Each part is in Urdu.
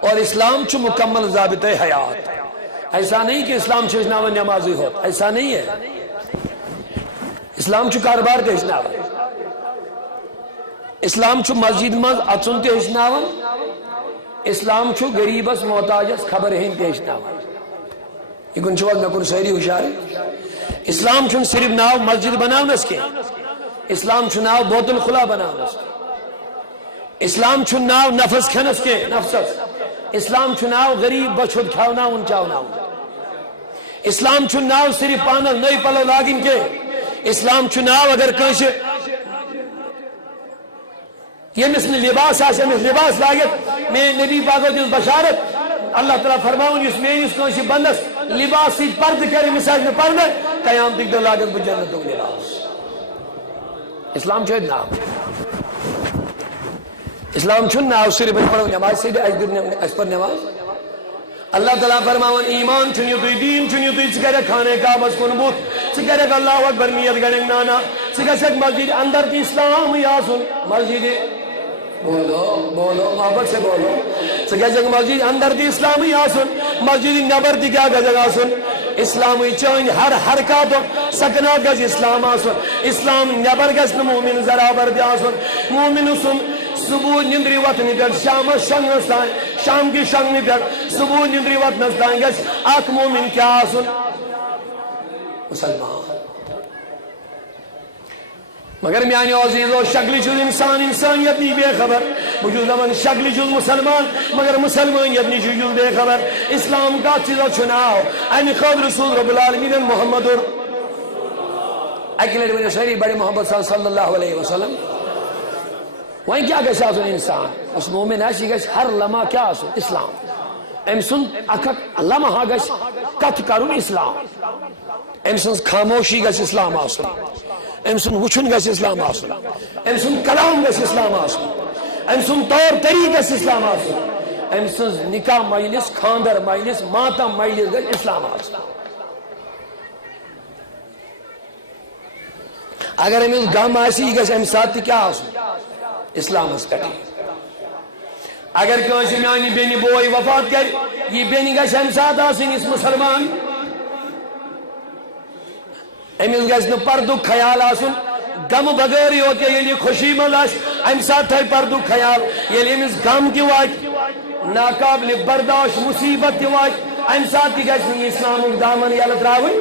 اور اسلام چھ مکمل ضابطہ حیات. ایسا نہیں کہ اسلام چھ ہچناون نمازی ہو، ایسا نہیں ہے. اسلام چھ کاروبار تے ہچناون، اسلام چھ مسجد مز اچن تے ہچناون، اسلام چھ غریبس محتاجس خبر ہین تے ہچناون. یہ کن چھوال میں کن سہری ہوشار. اسلام چھ صرف ناو مسجد بناونس کے، اسلام چھ ناو بوتل خلا بناونس، اسلام چھ ناو نفس کھنس کے نفسس، اسلام چھ ناو غریب بچھد کھاوناون چاوناون، اسلام چھ ناو صرف پانل نئی پلو لاگن کے، اسلام چھ ناو اگر کنش یمس نے لباس آمس لباس لاگت میں نبی پاک دن بشارت اللہ تعالیٰ فرماؤن اس میں اس کنش بندس لباس سید پرد کرے مثال میں پرد قیام تک دو لاگت بجنت دو لباس. اسلام چھو ناو، اسلام چھو ناو صرف پڑھو نماز سے اس پر نماز. اللہ تعالیٰ فرماؤن ایمان چھنیو توی دین چھنیو توی چکرے کھانے کا بس کن بوت چکرے اللہ اکبر نیت گڑنگ نانا چکر شک مسجد اندر کی اسلام یاسن مسجد بولو بولو محبت سے بولو چکر شک مسجد اندر کی اسلام یاسن مسجد نبر دی کیا گزر آسن اسلامی چون ہر حرکاتو سکنات گز اسلام آسن اسلام نبر گز مومن ذرابر دی آسن مومن سن صبح نندری وطنی پر شام شنگ نستان شام کی شنگ پر صبح نندری وطن نستان گز آک مومن کیا آسن مسلمان. مگر میانی عزیزو شکلی چوز انسان انسانیت نہیں بے خبر موجود زمان شکلی چوز مسلمان مگر مسلمانیت نہیں چوز بے خبر. اسلام کا چیزو چناو این خود رسول رب العالمین محمد اکیلے بن شہری بڑے محمد صلی اللہ علیہ وسلم وہیں کیا گشا سن انسان اس مومن ایسی گش ہر لمحہ کیا سن اسلام ام سن اکھک لمحہ گش کت کرن اسلام ام سن خاموشی گش اسلام آسن ام سن وچھن گش اسلام آسن ام سن کلام گش اسلام آسن ام سن طور طریق گش اسلام آسن ام سن نکاح مجلس خاندر مجلس ماتم مجلس گش اسلام آسن. اگر امس غم آسی گش ام ساتھ کیا آسن اسلام اس کٹی. اگر کسی میانی بینی بوئی وفات کر یہ بینی گش ام ساتھ آسن اس مسلمان امس گز نہ پردو خیال آسن غم بغیر ہی ہوتے یلی خوشی مل آس ام ساتھ ہے پردو خیال یلی امس غم کی وات ناقابل برداشت مصیبت کی وات ام ساتھ گز نہ اسلام دامن یل تراوی.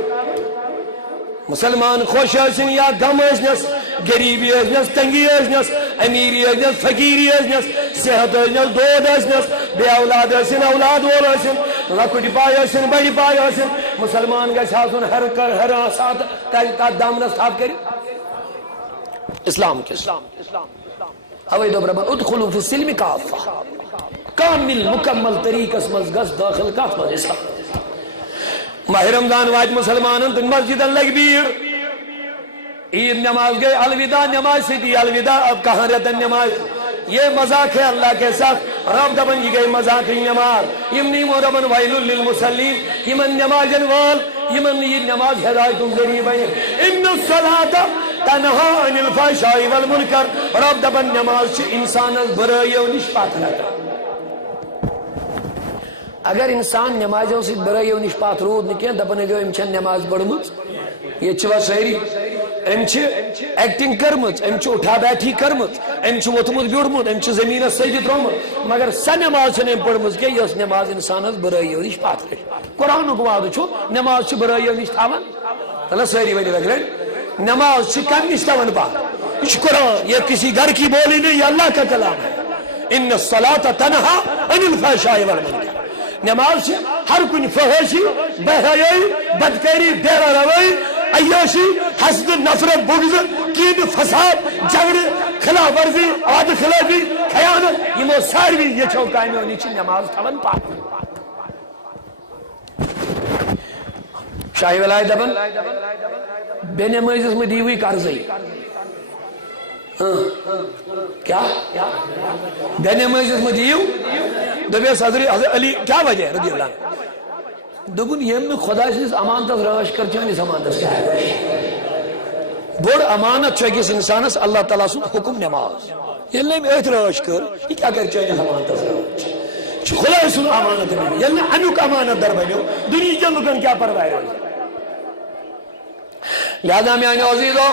مسلمان خوش آسن یا غم آسنس غریبی آسنس تنگی آسنس امیری آسنس فقیری آسنس صحت آسنس دود آسنس بے اولاد آسن اولاد وول آسن لکٹ پائے آسن بڑی پائے آسن مسلمان گژھِ آسن ہر ساتھ تتھ دامنس تھپ کر اسلام کس اوے دوٚپ رۄبن ادخلوا فی السلم کافہ کامل مکمل طریقس مز گژھ داخل کتھ منٛز اسلام. ماہ رمضان وات مسلمانن تن مسجدن لگ بھیڑ عید نماز گئی الوداع نماز سے دی الوداع اب کہاں رتن نماز یہ مذاق ہے اللہ کے ساتھ رب دبن یہ گئی مذاق نماز یمنی مربن ویل للمصلین یمن نماز وال یمن یہ نماز ہدایت ذریعہ بنے ان الصلاۃ تنہا عن الفحشاء والمنکر رب دبن نماز انسان برائیو نش پاک رہتا. اگر انسان نمازوں سے برائیو نش پات رود نہ کینٛہہ دپن گو ام چھن نماز پڑھمٕژ یہ چھوا سٲری ام چھ ایکٹنگ کرمٕژ ام چھ اٹھا بیٹھی کرمٕژ ام چھ ووتھمُت بیوٗٹھمُت ام چھ زمینس سجدٕ ترومُت مگر سۄ نماز چھنہٕ ام پٔرمٕژ کینٛہہ یۄس نماز انسانس برائیو نش پات رٹہِ. قرآنُک وعدٕ چھُ نماز چھِ برائیو نش تھاوان چلو سٲری ؤنِو اکہِ لٹہِ نماز چھِ کمہِ نش تھاوان پات. یہ چھُ قرآن یہ کسی گھر کی بولی نہیں یہ اللہ کا کلام ہے. ان الصلاۃ تنہا عن الفحشاء والمنکر نماز ہر کن فحاشی بے حیائی بدکاری دیرہ روی عیاشی حسد نفرت بغض کین فساد جھگڑ خلاف ورزی عہد خلافی خیانت یمو ساروی یہ چھو کامیو نیچی نماز تھون پاک. شاہی ولائی دبن بے نمازس میں دیوی قرضی کیا بے نمازس میں دیو دبیس حضرت علی کیا وجہ رضی اللہ عنہ دبن یم خدا سنس امانتس راش کر چانس امانتس کیا بوڑ امانت چھ أکِس انسانس اللہ تعالیٰ سن حکم نماز یل نم ات راش کر یہ کیا کر چانس امانتس راش خدا سن امانت یل امیک امانت در بنو دنیا کے لکن کیا پرواہ روز لہذا میانے عزیزو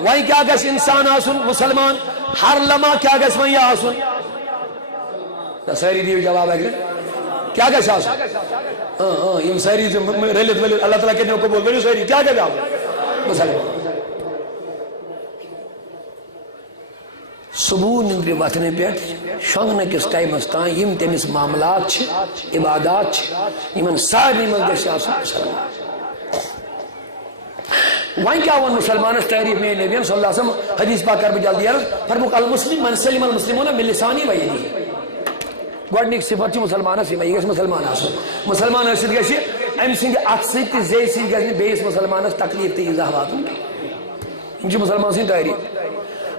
وہیں کیا گس انسان آسن مسلمان ہر لمحہ کیا گس وہیں آسن ساری دیو جواب ہے کیا گس آسن یہ ساری رلیت ولی اللہ تعالیٰ کہتے ہیں قبول ولی ساری کیا گس آسن مسلمان صبح نندر وطنے پیٹ شونگنے کس ٹائم استان یم تمس معاملات چھ عبادات چھ یمن سارے من گژھِ آسن مسلمان وہیں کیا ون مسلمانس تعریف میں نبی صلی اللہ علیہ وسلم حدیث پاک کر بجلدی عرض فرموک المسلم من سلم المسلمون من لسانی و یدی گوڑنیک صفت چھ مسلمان سی یہ مسلمان آسن مسلمان ٲسِتھ گژھِ امہِ سٕنٛدِ اتھٕ سۭتۍ تہِ زیٚیہِ سۭتۍ گژھِ نہٕ بیٚیِس مسلمانس تکلیف تہِ ایٖزاہ واتُن یِم چھِ مسلمان سٕنٛدۍ تعریف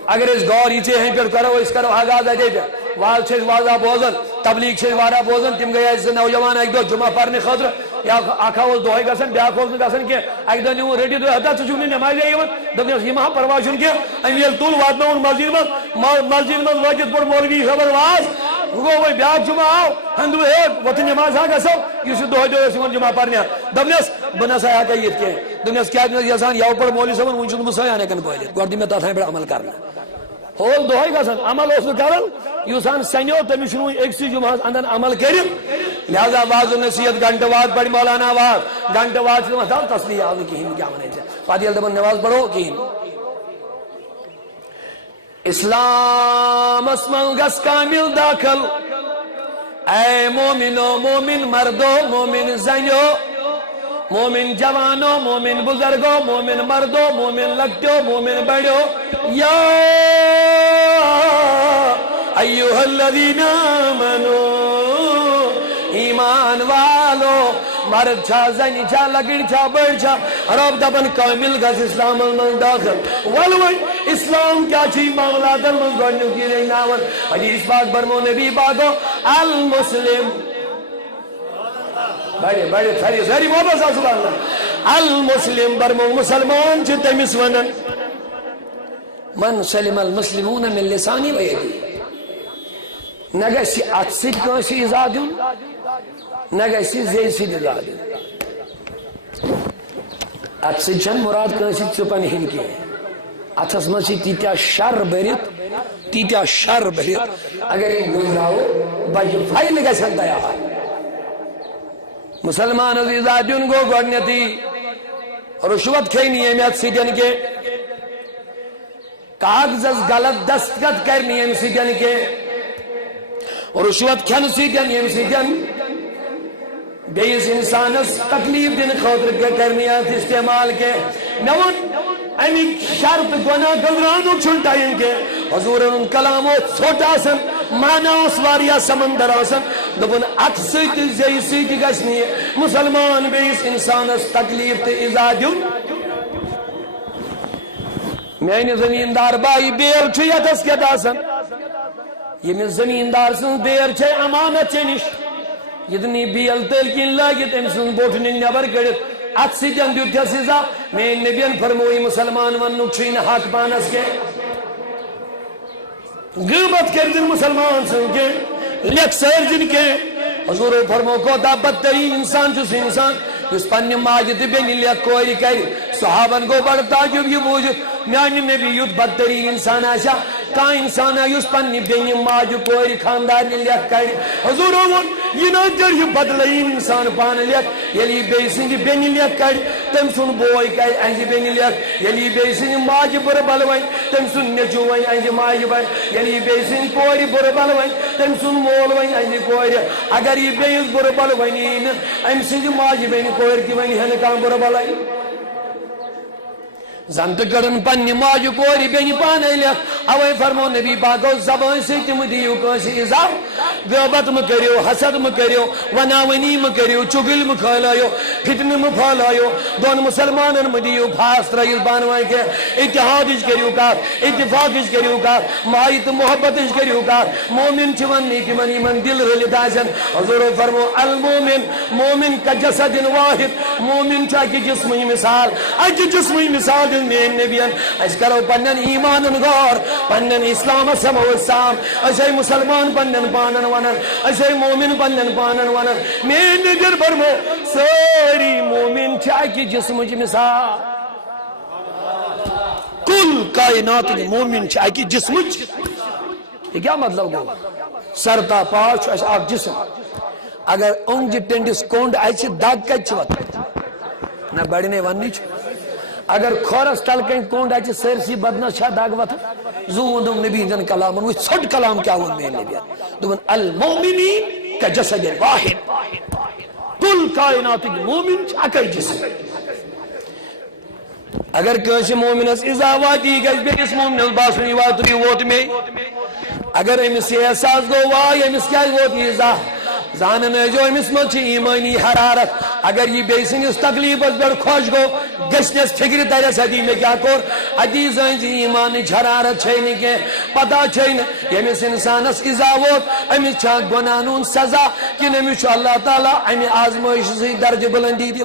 اگر اس غور یہ چیز پہ کرو اس کرو آغاز اتے پہ واز واضح بوزن تبلیغ واریاہ بوزن تم گئی زٕ نوجوان اکہ دہ جمعہ پرنے خاطر یا اکھا دہے گھن بیاکھ گھن کی اکہ دہ نیون رٹی ہتا ژٕ نماز دس یہ پرواہ کی ام یل تل واتن مسجد مسجد من وٲتِتھ پوٚر مولوی خبر واز وہ گو وی بیاکھ جمعہ آو ہندو ہے وتھ نماز گھو اس دہے دہے جمعہ پرنے دپنس بہ نسا ہیکا یتھ کی دپنس کیا یژھان یو پڑ مولوی صٲبن وُنہِ چھُس بہٕ سیان ہیکان پٔرِتھ گۄڈٕ دِ مےٚ تتھ پٮ۪ٹھ عمل کرنا ہول دہے گھن عمل اس کران یس ہن سنو تمس چھ أکسٕے جمعہ اندر عمل کرت لہذا واض نصیحت گھنٹہ واد پڑھ مولانا واض گھنٹہ واد سے تسلی آو نا کہین کیا ون پتہ یل دپان نماز پڑھو کہین اسلام من گس کامل داخل اے مومنو مومن مردو مومن زنو مومن جوانو مومن بزرگو مومن مردو مومن لگتو مومن بڑو یا ایوہ الذین آمنو ایمان والو مرد چھا زنی چھا لگڑ چھا بڑ چھا رب دبن کامل گز اسلام من داخل ولوئی اسلام کیا چھی معاملات من گوڑنو کی رہناون حدیث پاک برمو نبی پاکو المسلم بڑے بڑے ساری ساری محبت صلی اللہ علیہ وسلم المسلم برمو مسلمان چھ تمس ونن من سلم المسلمون من لسانی و یدی نہ گژھِ اتھ سۭتۍ کٲنٛسہِ ایٖزا دیُن نہ گژھِ زیٚیہِ سۭتۍ ایٖزا دیُن اتھ سۭتۍ چھنہٕ مُراد کٲنٛسہِ ژُپن ہِنۍ کینٛہہ اتھس منٛز چھِ تیٖتیاہ شر بٔرِتھ اگر یہِ گُزراوو بچہِ فاینہٕ گژھن تیار مسلمانس ایٖزا دیُن گوٚو گۄڈنیتھٕے رُشوت کھیٚنہِ ییٚمہِ اتھ سۭتۍ کہ کاغذس غلط دستخط کرنہِ ییٚمہِ سۭتۍ کہ رشوت کھن سۭتۍ بیس انسانس تکلیف دن خاطر کرنی استعمال کے مے ون امیک شرط گناہ گزرانک چھن ٹائم کے حضور کلام ژھوٹ آسان معنی واریاہ سمندر آسان دپن اتھ سۭتۍ زیٚیہِ سۭتۍ گژھِ نہٕ یہِ مسلمان بیس انسانس تکلیف تہٕ ایٖزا دیُن میانہِ زمیندار بائی بیل چھُ یتس کیٛاہ آسان ییٚمِس زمیندار سٕنٛز بیر چھے امانت ژےٚ نِش یہِ بیل تٔلۍ کِنۍ لٲگِتھ أمۍ سٕنٛز بوٚٹھ نِنۍ نٮ۪بر کٔڑِتھ اتھ سۭتۍ دیُتھس ایٖزا میٛٲنۍ نبین فرموو مسلمان وننُک چھُے نہٕ حق پانس کینٛہہ غیبت کٔرۍزِنہٕ مسلمان سٕنٛز کینٛہہ لیکھ سٲرزِنہٕ کینٛہہ حضوٗرو فرموو کوتاہ بدتریٖن انسان چھُ سُہ انسان یُس پننہِ ماجہِ تہٕ بیٚنہِ لیکھ کورِ کرِ صحابن گوٚو بڑٕ تعجب یہِ بوٗزِتھ میانہِ نبی یُتھ بدتریٖن انسان آسیا کانٛہہ انسانا یُس پننہِ بیٚنہِ ماجہِ کورِ خاندارنہِ لیکھ کرِ حضوٗرو ووٚن یہِ نہٕ تیٚلہِ چھُ بدلٲیِن انسان پانہٕ لیکھ ییٚلہِ یہِ بیٚیہِ سٕنٛدِ بیٚنہِ لیکھ کرِ تٔمۍ سُنٛد بوے کرِ اہنٛزِ بیٚنہِ لیکھ ییٚلہِ یہِ بیٚیہِ سٕنٛدِ ماجہِ بُرٕ بلہٕ وَنہِ تٔمۍ سُنٛد نیٚچوٗ وَنہِ اہنٛزِ ماجہِ وَنہِ ییٚلہِ یہِ بیٚیہِ سٕنٛدِ کورِ بُرٕ بلہٕ وَنہِ تٔمۍ سُنٛد مول وَنہِ اہنٛزِ کورِ اگر یہِ بیٚیِس بُرٕ بلہٕ وَنی نہٕ أمۍ سٕنٛزِ ماجہِ بیٚنہِ کورِ تہِ وَنہِ ہے نہٕ کانٛہہ بُرٕ بلٲے زن تہٕ کٔڑٕن پننہِ ماجہِ کورِ بیٚنہِ پانے لیکھ اوے فرمو نبی پاکو زبٲنۍ سۭتۍ مہٕ دِیِو کٲنٛسہِ ایٖزا غیبت مہٕ کٔرِو حسد مہٕ کٔرِو وناوٲنی مہٕ کٔرِو چُگٕلۍ مہٕ کھٲلٲیِو فتنہٕ مہٕ پھٲلٲیِو دۄن مسلمانن مہٕ دِیِو پھاس ترٲیِتھ پانہٕ ؤنۍ کینٛہہ اتحادٕچ کٔرِو کتھ اتفاقٕچ کٔرِو کتھ مایہِ تہٕ محبتٕچ کٔرِو کتھ مومن چھِ وننٕے تِمن یِمن دل رٔلِتھ آسن حضوٗرو فرمو المومن مومن کجسد واحد مومن چھُ اکہِ جسمٕچ مثال اکہِ جسمٕچ مثال دن مین نبیان اس کرو پنن ایمانن غور پنن اسلام سمو سام اسے مسلمان پنن پانن ونن اسے مومن پنن پانن ونن مین نبیان فرمو ساری مومن چاکی جسم مثال کل کائنات مومن چاکی جسم یہ کیا مطلب گو سرتا پاش اک جسم اگر اونج ٹنڈس کونڈ آئی دگ کت وت نہ بڑنے ونی اگر کھورس تل کن کونڈ آئی سرسی بدنس دگ وت زو ون نبی ہندن کلام وہ ژھٹ کلام کیا ون مین نبی دپن المؤمنین کجسد واحد کل کائنات مومن اکے جسم اگر کسی مومنس ایزا واتی گھس بیس مومنس باسن یہ واتری ووت میں اگر امس یہ احساس گو وائی امس کیا ووت ایزا زانن جو امس مچ ایمانی حرارت اگر یہ بیسنس تکلیف بڑ خوش گو گشنس فکر ترس ادی میں کیا کور ادی زن ایمان حرارت چھین کے پتہ چھین یمس انسانس ایزا ووت امس چھا گناہن سزا کہ امس اللہ تعالی امہ آزمائش سے درجہ بلندی دی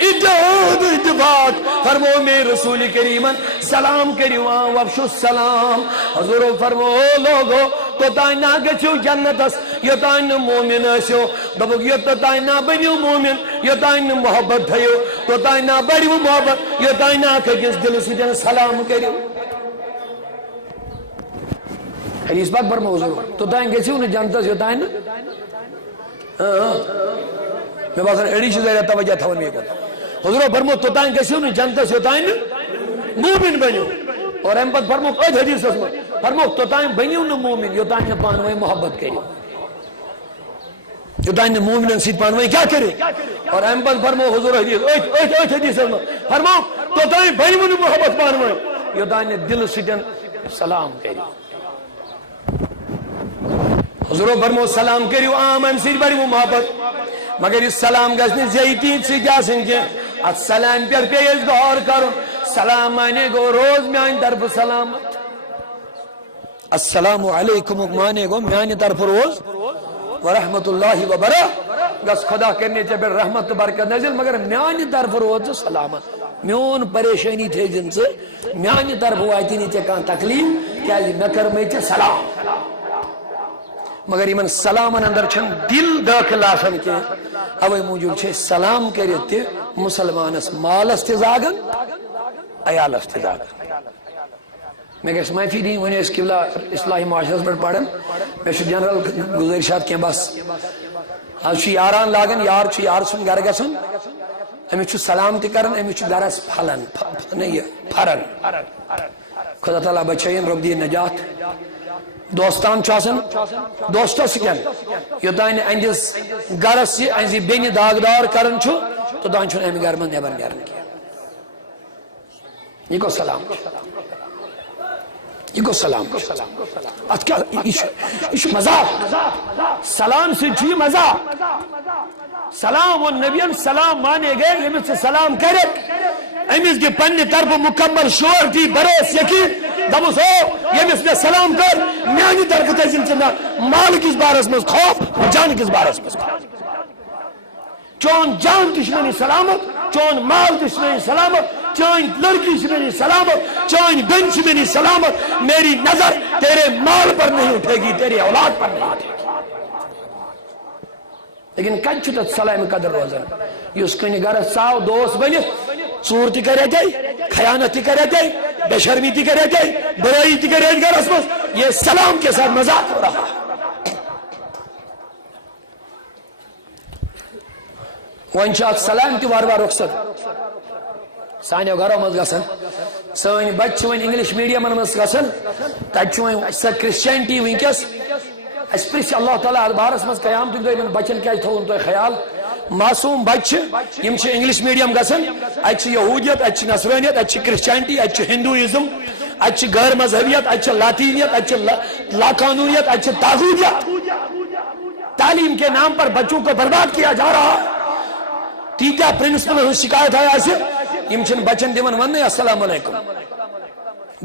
اتفاق فرمو میں رسول کریمن سلام کریو وفشو السلام حضور فرمو لوگو تو تائیں نہ گچو جنتس یہ تائیں مومن اسو دبو یہ تو تائیں نہ بنیو مومن یہ تائیں محبت تھیو تو تائیں نہ بڑیو محبت یہ تائیں نہ کس دل سے جن سلام کریو حدیث پاک فرمو حضور تو تائیں گچو نہ جنتس یہ تائیں میں باسن ایڈی چیز ہے توجہ تھا میں حضور فرمو تو تائیں کیسے انہیں جنتا سے تائیں مومن بنیو اور ہم پت فرمو قید حدیث اس میں فرمو تو تائیں بنیو نہ مومن یہ تائیں پانویں محبت کرے یہ تائیں مومن سید پانویں کیا کرے اور ہم پت فرمو حضور حدیث حدیث اس میں فرمو تو تائیں بنیو نہ محبت پانویں یہ تائیں دل سیدن سلام کرے حضور فرمو سلام کریو آمن سید بڑی محبت مگر اس سلام گزنی زیتین سی جا سنگے السلام پر پیش غور کرو سلام آنے گو روز میں آئین طرف سلامت السلام علیکم مانے گو میں آئین طرف روز ورحمت اللہ وبرکاتہ گس خدا کرنے چاہے رحمت برکت نزل مگر میں آئین طرف روز سلامت میون پریشانی تھے جن سے میں آئین طرف آئیتی نہیں چاہے کان تکلیف کیا یہ نکر میں چاہے سلام مگر ایمن سلامن اندر چھن دل داخل آسن کے اوے موجود چھے سلام کرتے مسلمانس مال استزاغن ایال استزاغن میں کہس معافی دی ونی اس قبلہ اصلاحی معاشرت پر پڑھن میں شو جنرل گزارشات کے بس آج چھ یاران لاگن یار چھ یار سن گھر گسن ہمیں چھ سلام تی کرن ہمیں چھ گرس پھلن نہیں پھرن خدا تعالیٰ بچائین رب دی نجات دوستان چاسن دوستو سکن یوتاین انجس گرس سی انجی بینی داغدار کرن چھو تو دان چھو امی گرمن نیبر نیرن کیا یہ کو سلام یہ کو سلام ات کیا ایش مزاق سلام سے چھوئی مزاق سلام و نبیان سلام مانے گئے یہ سے سلام کرے امیز کے پنی طرف مکمل شور دی بروس یقین دمس ہو یہ میں سلام کر میانی درکت ہے زندہ مال کس بارس میں خوف جان کس بارس میں چون جان دشمنی سلامت چون مال دشمنی سلامت چون لڑکی دشمنی سلامت چون بن دشمنی سلامت میری نظر تیرے مال پر نہیں اٹھے گی تیری اولاد پر نہیں اٹھے گی لیکن کچھ تو سلام قدر روزن یہ اس کنی گھر ساو دوست بنی چور تی کرے جائے خیانت تی کرے جائے بے شرمی تی کرے جائے برائی تی کرے گھر اسمس یہ سلام کے ساتھ مذاق ہو رہا وانشاء سلام تی وار وار رخصت سانیو گھرو مز گسن سانی بچ ون انگلش میڈیم مز گسن تچ ون سا کرسچینٹی ونکس اس پرس اللہ تعالیٰ بارس مز قیامت دن بچن کیا تھون تو خیال معصوم بچ یم چھ انگلش میڈیم گسن اچ یہودیت اچ نصرانیت اچ کرسچینٹی اچ ہندوازم اچ غیر مذہبیت اچ لاطینیت اچ لا قانونیت اچ طاغوتیت تعلیم کے نام پر بچوں کو برباد کیا جا رہا تیجا پرنسپل شکایت ہے ایسے یم چھن بچن دیون ون السلام علیکم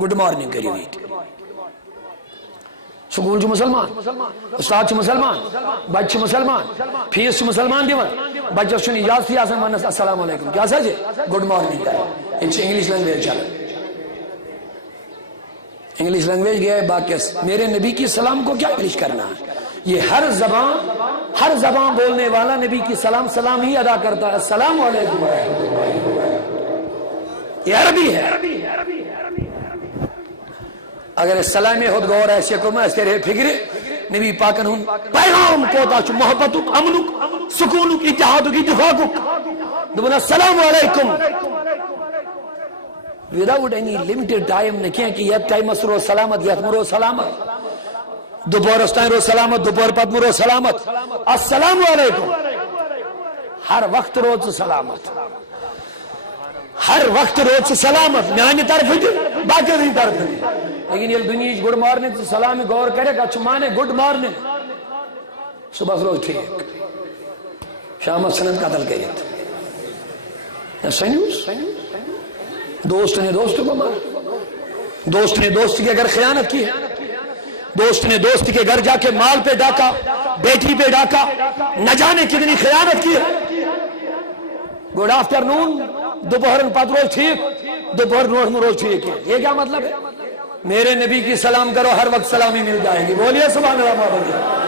گڈ مارننگ کری ہوئی سکول مسلمان استاد مسلمان بچہ مسلمان فیس مسلمان دیوان بچس چھ اجازت آسان ونس السلام علیکم کیا سا جی گڈ مارننگ کر یہ انگلش لینگویج چل انگلش لینگویج گیا ہے باقی میرے نبی کی سلام کو کیا انگلش کرنا ہے یہ ہر زبان بولنے والا نبی کی سلام ہی ادا کرتا ہے السلام علیکم یہ عربی ہے اگر سلامی خود غور ایسے کرنا اس کے فکر نبی پاکن ہون پیغام کوتا چھ محبت امن سکون اتحاد کی دفاع دبنا السلام علیکم without any limited time نہ کیا کہ یہ ٹائم رو سلامت یہ مرو سلامت دوپہر استائیں رو سلامت دوپہر پت مرو سلامت السلام علیکم ہر وقت روز سلامت ہر وقت روز سلامت میانی طرف دی باقی نہیں طرف دی لیکن یہ دنیا گڈ مارننگ سلامی غور کرے گا چمانے گڈ مارننگ صبح روز ٹھیک شام سنت قتل کریت سنیوز دوست نے دوست کو مارا دوست نے دوست کے گھر خیانت کی ہے دوست نے دوست کے گھر جا کے مال پہ ڈاکا بیٹی پہ ڈاکا نہ جانے کتنی خیانت کی ہے گڈ آفٹرنون دوپہر پت روز ٹھیک دوپہر روز ٹھیک ہے یہ کیا مطلب ہے میرے نبی کی سلام کرو ہر وقت سلامی مل جائے گی بولیے سبحان اللہ محمد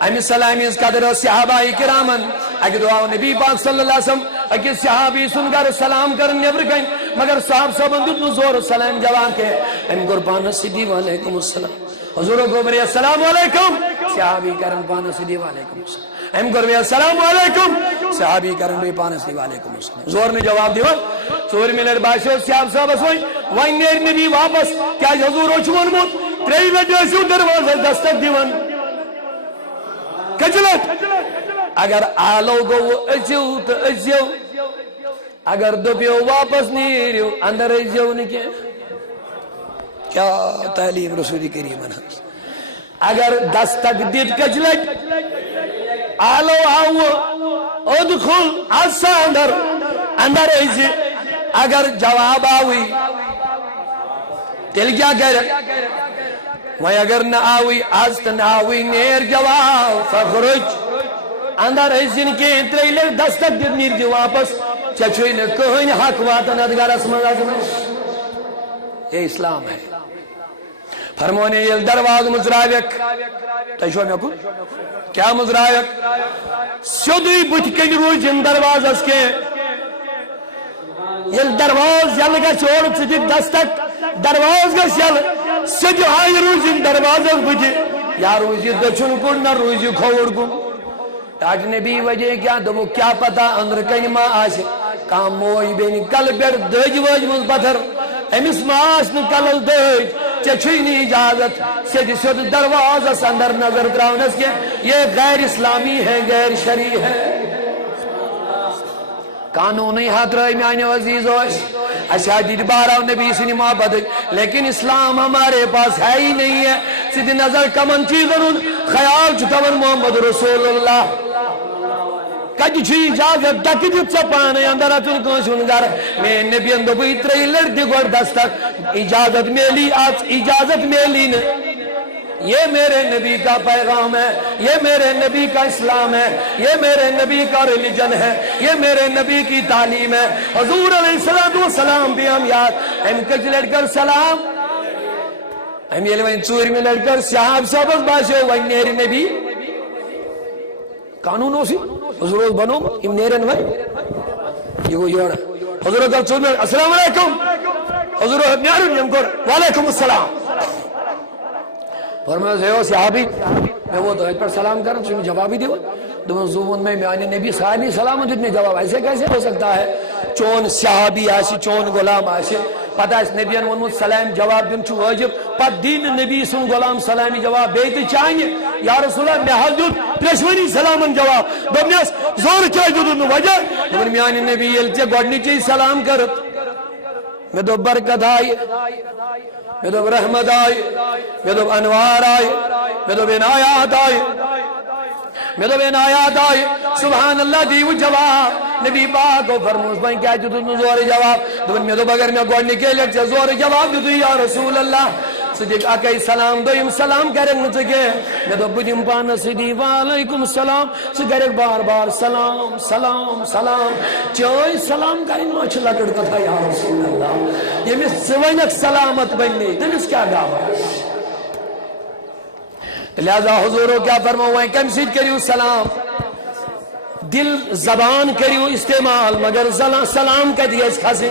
امی سلامی اس قدر صحابہ کرامن اگر دعا نبی پاک صلی اللہ علیہ وسلم اگر صحابی سن کر سلام کرن نبر گئیں مگر صاحب صاحب اندر زور سلام جوان کے ام قربان صدی وعلیکم السلام حضور کو بری السلام علیکم صحابی کرن پانا صدی وعلیکم السلام ام قربی السلام علیکم صحابی کرن بھی پانا صدی وعلیکم السلام زور نے جواب دیوا سور ملر باشو صاحب صاحب اسوئی وائن نیر نبی واپس کیا حضور اچھون مون تری وجہ سے دروازہ دستک دیوان کجلت اگر آلو گو اچھو تو اچھو اگر دوپیو واپس نیریو اندر اچھو نکے کیا تعلیم رسول کریم اگر دستک دید کجلت آلو آو ادخل آسا اندر اچھو اگر جواب آوی تل کیا کہہ رہے وہی اگر نہ آوی آست نہ آوی نیر جواب فخرج اندر ایسن کے تریلر دستک دید نیر جو واپس چچوئی نے کہیں حق واتن ادگار اسمان آزمان یہ اسلام ہے فرمونے یہ درواز مزراوک تیشو میں کن کیا مزراوک سیدوی بٹکن روی جن دروازہ اس کے یہ دروازہ یلگا چھوڑ چجد دستک دروازہ یل سیدو آئی روی جن دروازہ بجے یا روی دچن کن نہ روی کھوڑ کن تاج نبی وجہ کیا دبو کیا پتا اندر کہیں ماں آشے کام موئی بینی کل بیڑ دج وج مز پتھر امیس ماں آشن کل دج چچوئی اجازت سیدی سید دروازہ اندر نظر تراؤنس کے یہ غیر اسلامی ہے غیر شرعی ہے قانونی ہاتھ رہی میانے عزیز ہوش اشادید بارہ نبی سنی محبت لیکن اسلام ہمارے پاس ہے ہی نہیں ہے سیدھی نظر کمن چیزن خیال چتون محمد رسول اللہ کج چھی اجازت تک جت سپانے اندر اتن کو سنگر میں نبی اندو بھی تریلر دیگر دستک اجازت میلی آج اجازت میلی نے یہ میرے نبی کا پیغام ہے یہ میرے نبی کا اسلام ہے یہ میرے نبی کا ریلیجن ہے یہ میرے نبی کی تعلیم ہے حضور علیہ السلام بھی ہم یاد ہم کچھ لڑ کر سلام ہم یہ لوگ چوری میں لڑ کر صحاب صاحب باشو وہ میرے نبی قانون ہو سی حضور بنو ام نیرن بھائی یہ وہ یوڑا حضور کا چوری میں السلام علیکم حضور نیارن یم کر وعلیکم السلام فرمایا زیو صحابی میں وہ تو پر سلام کروں تو جواب ہی دیو دونوں زبان میں میانے نبی صحابی سلام جتنے جواب ایسے کیسے ہو سکتا ہے چون صحابی آشی چون غلام آشی پتہ اس نبی ان سلام جواب دن چھ واجب پت دین نبی سن غلام سلامی جواب بیت چاہیے یا رسول اللہ میں حضرت پرشوری سلامن جواب دنیاس زور کیا جدن وجہ دن میانے نبی یلچے گوڑنی چاہی سلام کرت میں دو برکت آئی میں دو رحمت آئی میں دو انوار آئی میں دو بنایات آئی میں دو بنایات آئی سبحان اللہ دیو جواب نبی پاک کو فرموز بھائی کیا جو تم زور جواب دون میں دو بگر میں گوڑنے کے لئے زور جواب دو یا رسول اللہ سدک اکی سلام دویم سلام کرک نچکے میں دو بدیم پانا سدی وعلیکم السلام سو کرک بار بار سلام سلام سلام چوئی سلام کریں ماچ لکڑ کتھا یا رسول اللہ یہ میں سوینک سلامت بننے تمس کیا دعویٰ لہذا حضورو کیا فرماؤں کم سید کریو سلام دل زبان کریو استعمال مگر سلام کا دیس خاصے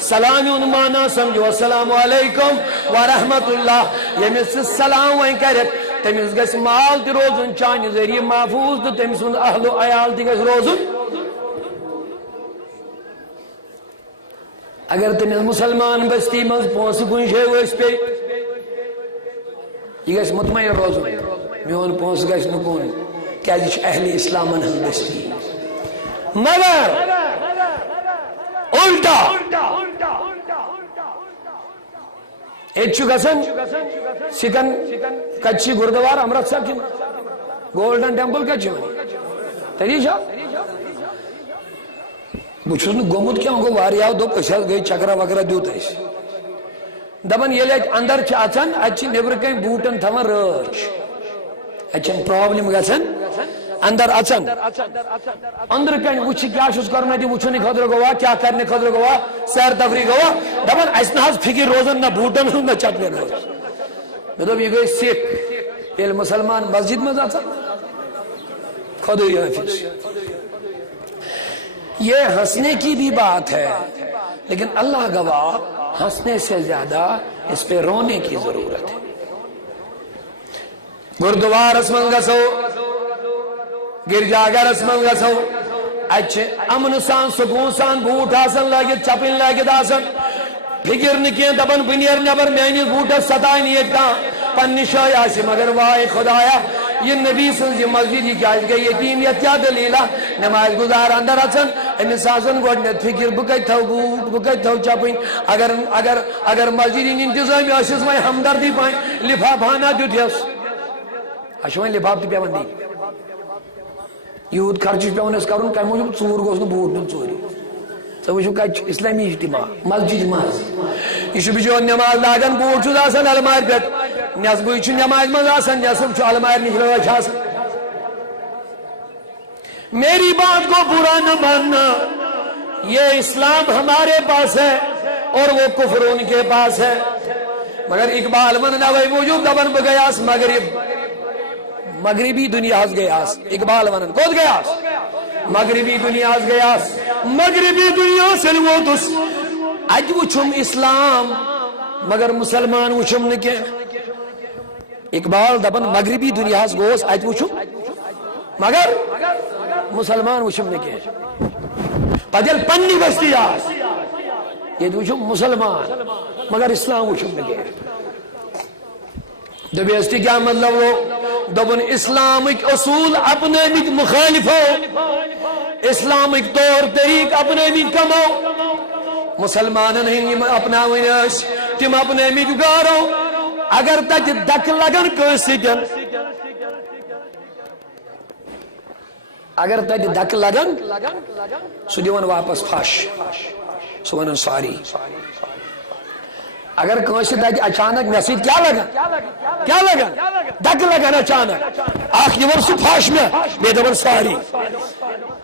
سلام مانا سمجھو السلام علیکم ورحمت اللہ یہ میں سلام وہیں کرک تمیز گس مال تی روزن چانی ذریعہ محفوظ تو تمیز اہل و عیال تی گس روزن اگر تمیز مسلمان بستی مز پونس گنشے ہوئے اس پہ یہ گس مطمئن روزن میون پونس گس نکون کیا جیش اہل اسلامن ہم بستی مگر الٹا ایچو گسن سکن کچھی گردوار امرتسر کی گولڈن ٹیمپل کچھی منی تریشا بچھوز نے گومت کیا انکو واریاو دو پشاز گئی چکرہ وکرہ دیوتا اس دبن یہ لئے اندر چاچن اچھی نبر کہیں بوٹن تھا رچ اچھن پرابلم گسن اندر اچھن اندر کہیں وچھی کیا شوز کرنے دی وچھنے خدر گوا کیا کرنے خدر گوا سیر تفریح گوا دبن ایسنا حس فکر روزن نہ بوٹن نہ چکنے روز میں تو یہ گئی سکھ یہ مسلمان مسجد میں جاتا خدو یہ حفظ یہ ہنسنے کی بھی بات ہے لیکن اللہ گواہ ہنسنے سے زیادہ اس پہ رونے کی ضرورت ہے گردوار اسمن گسو گرجاگر اسمن گسو اچھے امن سان سکون سان بوٹ آسن لگے چپن لگے داسن فکر نکین دبن بنیر نبر مینی بوٹ ستائن یہ کان پنی شای آسی مگر وائی خدایا یہ نبی صلی مسجد یہ کیا گئی یتیم یا کیا دلیلہ نماز گزار اندر اچھن امی سازن گوڑنیت فکر بکای تھو بوٹ بکای تھو چپن اگر مسجد انتظامی آسیس میں ہمدردی پائیں لفاف آنا دیتیس اشوائن لفاف تی پیوان دی یہود خرچش پیوان اس کرن کئی موجود چور گوشن بوٹ نم چوری تو وشو کچھ اسلامی اجتماع مسجد ماز یہ بچو نماز لاگن بوٹ چوز آسن علمائر پیٹ نصبوی چو نماز ماز آسن نصب چو علمائر نکلو آسن میری بات کو برا نہ ماننا یہ اسلام ہمارے پاس ہے اور وہ کفر ان کے پاس ہے مگر اقبال من نوی موجود دبن بگیاس مغربی دنیا ہز گیاس اقبال من کود گیاس مغربی دنیا ہز گیاس مغربی دنیا سے وہ تس اج وچھم اسلام مگر مسلمان وچھم نکے اقبال دبن مغربی دنیا ہز گوس اج وچھم مگر مسلمان وچھم نکے پدل پنی بستی آس یہ وچھم مسلمان مگر اسلام وچھم نکے دبیستی کیا مطلب ہو دبن اسلامک اصول اپنے مک مخالف ہو اسلامک طور طریق اپنے مک کمو مسلمان نہیں اپنا ونیش تم اپنے مک گارو اگر تک دک لگن کوئی اگر تک دک لگن سو دیون واپس پھاش سو ونن ساری اگر کوئی دک اچانک نصیب کیا لگن دک لگن اچانک آخ یہ ورسو پھاش میں بے دبن ساری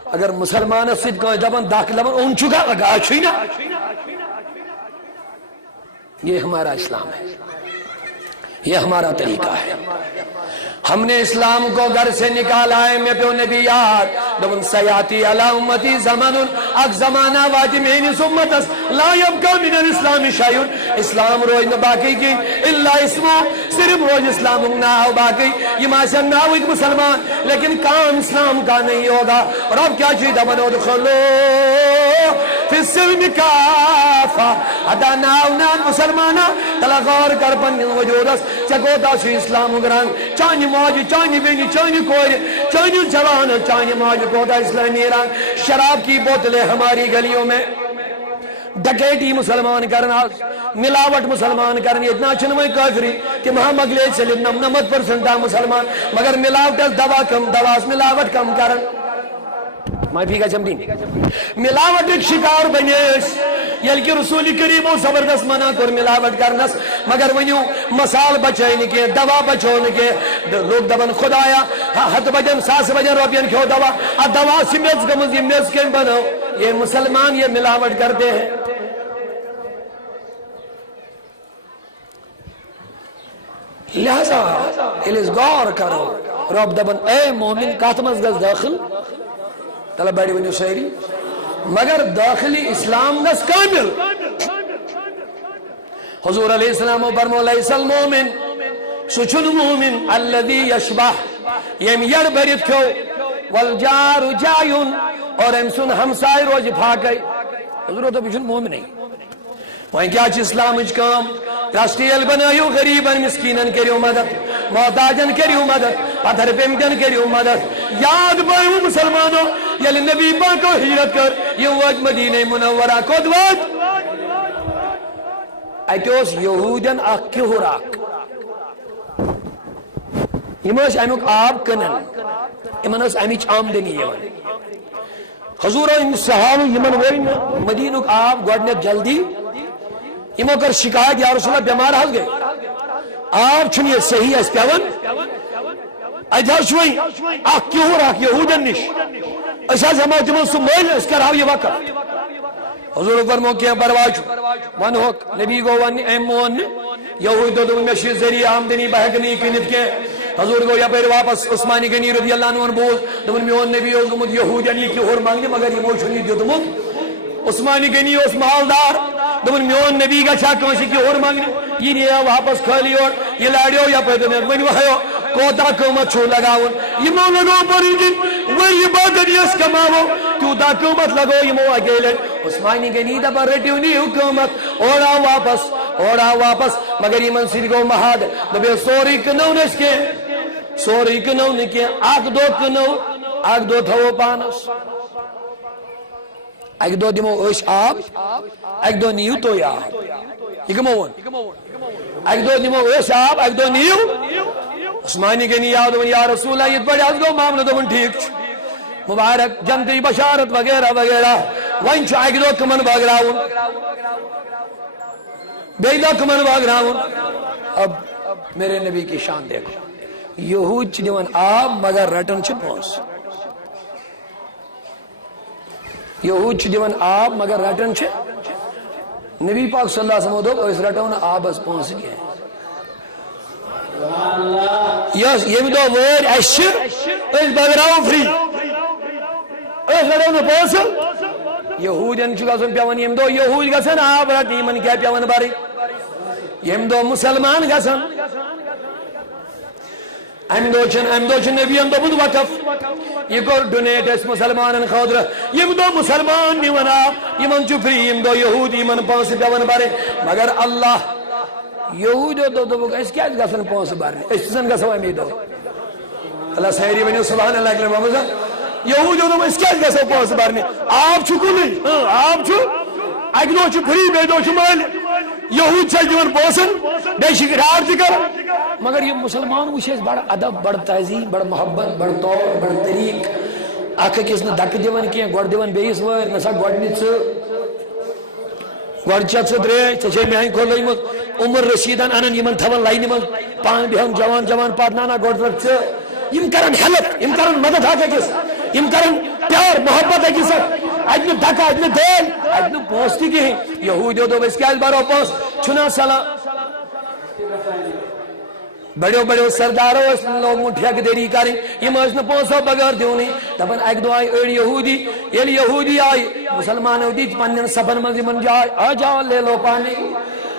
اگر مسلمان سید کوئی دبن دک لگن ان چکا لگا اچھی نا یہ ہمارا اسلام ہے یہ ہمارا طریقہ ہے ہم نے اسلام کو گھر سے نکالا ہے میں پیو نبیات دبن سیاتی علی امتی زمان اک زمانہ واجی مینی سمتس لا یبکا من الاسلام شایون اسلام روی باقی کی اللہ اسمو صرف روی اسلام ناو باقی یہ ماشاء ناو ایک مسلمان لیکن کام اسلام کا نہیں ہوگا اور اب کیا چیز دبن ادخلو فی السلم کافا ادا ناو نان مسلمانا تلا غور کر پن وجودس چکو تاسو اسلام گران چانی ماجی چانی بینی چانی کوئی چانی جوان چانی ماجی کوتا اسلامی ایران شراب کی بوتلیں ہماری گلیوں میں ڈکیٹی مسلمان کرنا ملاوٹ مسلمان کرنا اتنا چنوئی کافری کہ وہاں مگلے چلے 90% مسلمان مگر ملاوٹ دوا کم دواس ملاوٹ کم کرن میں بھی کا چمدین ملاوٹ ایک شکار بنیس یل کہ رسول کریم زبردست منع کر ملاوٹ کرنس مگر ونیو مسال بچے کی دوا بچو کی لوگ دپان خدایا 100 بجن 100 بجن روپین کھو دوا دوا سے میز گمز یہ میز کم بنو یہ مسلمان یہ ملاوٹ کرتے ہیں لہذا الیس غور کرو رب دپان اے مومن کات مز گز داخل تلا بڑی ونیو شاعری مگر داخلی اسلام گس کامل حضور علیہ السلام فرمو لیس المومن سچن مومن الذي یشبہ یم یر برت کھو والجار جایون اور ام سن ہمسائے روز پھاکے حضور تو بچن مومن نہیں وہیں کیا چھ اسلام کام راشٹریل بنایو غریبن مسکینن کریو مدد محتاجن کریو مدد پتھر پیمکن کریو مدد یاد بائیو مسلمانوں یلی نبی پاکو حیرت کر یہ وقت مدینہ منورہ کود وقت ایتوس یہودن اکی خوراک یمس امیک آب کنن یمنس امیچ آمدنی یون حضور صحابہ یمن وین مدینک آب گوڑنک جلدی یمو کر شکایت یا رسول اللہ بیمار حض گئے آپ چھنی صحیح اس پیون ایدھا شوئی آکھ کیوں ہو رہا یہودن نش اس آج ہمیں تمہیں سمیل اس کا رہا یہ وقت حضور فرمو کیا برواج ون ہوک نبی کو ون ایمون یہود دو میں شیر ذریعہ آمدنی بہگنی کنت کے حضور کو یا پیر واپس عثمانی گنی رضی اللہ عنہ بول دون میون نبی اس گمت یہود یعنی کی اور مانگنے مگر یہ موچھنی دیو دمت عثمانی گنی اس محالدار دون میون نبی کا چھا کنسی کی اور مانگنے یہ نیا واپس کھالی اور یہ لاڑیو یا پیر دمت ونی وحیو کوتا قومت چھو لگاون یہ مو لگو پری جن وہی بات نیس کماو کیوتا قومت لگو یہ مو اگیلے عثمانی گنی دا پر رٹیو نہیں حکومت اوڑا واپس مگر یہ منصیر کو مہاد دبے سوری کنو نشکے سوری کنو نکے آگ دو تھو پانس آگ دو دیمو اوش آب آگ دو نیو تو یا یہ کمو ون آگ دو دیمو اوش آب آگ دو نیو عثمانی کے نیاد ون یا رسول اللہ یہ پڑے آج گو معاملہ دو من ٹھیک مبارک جنتی بشارت وغیرہ وغیرہ وین چھو آگ دو کمن باگ راون بے دو کمن باگ راون اب میرے نبی کی شان دیکھو یہود چھ دیون آب مگر رٹن چھ پونس یہود چھ دیون آب مگر رٹن چھ نبی پاک صلی اللہ علیہ وسلم دو اس رٹون آب اس پونس گئے یس یہ بھی دو ویر ایشر اس بگراؤ فری اس رٹون پونس یہود انچو گا سن پیون یم دو یہود گا سن آب رٹی من کیا پیون باری یم دو مسلمان گا سن امدو چن نبی امدو بود وقف یہ کور ڈونیٹ اس مسلمان خودر یہ دو مسلمان نیونا یمن چپری امدو یہود یمن پانس پیون بارے مگر اللہ یہود دو دو اس کیا گسن پانس بارے اس سن گسو امیدو اللہ سہری ونیو سبحان اللہ اکرم محمد یہود دو اس کیا گسو پانس بارے آپ چھکو نہیں آپ چھو اگ دو چپری بے دو چمال یہود چل دیون پوسن بے شکرار ذکر مگر یہ مسلمان وشیز بڑا ادب بڑا تہذیب بڑا محبت بڑا طور بڑا طریق آکھا کس نے دک دیون کیا گوڑ دیون بیس ور نسا گوڑ نیچ گوڑ چت سے درے چچے میں کھول رہی مت عمر رشیدان انن یمن تھون لائن من پان بھی ہم جوان پادنانا گوڑ رکھ یم کرن ہیلپ یم کرن مدد آکھا کس یم کرن پیار محبت ہے کس اجن دکا اجن دین اجن پوستی کی ہیں یہودیو دو بس کیا بارو پوس چھنا سلا بڑے سرداروں اس لوگ مٹھیا کی دیری کریں یہ مجھنے پونسو بغیر دیونی تبن ایک دو آئی اڑ یہودی یہ یہودی آئی مسلمان ہوتی پنن سبن مزی من جائے آ جاؤ لے لو پانی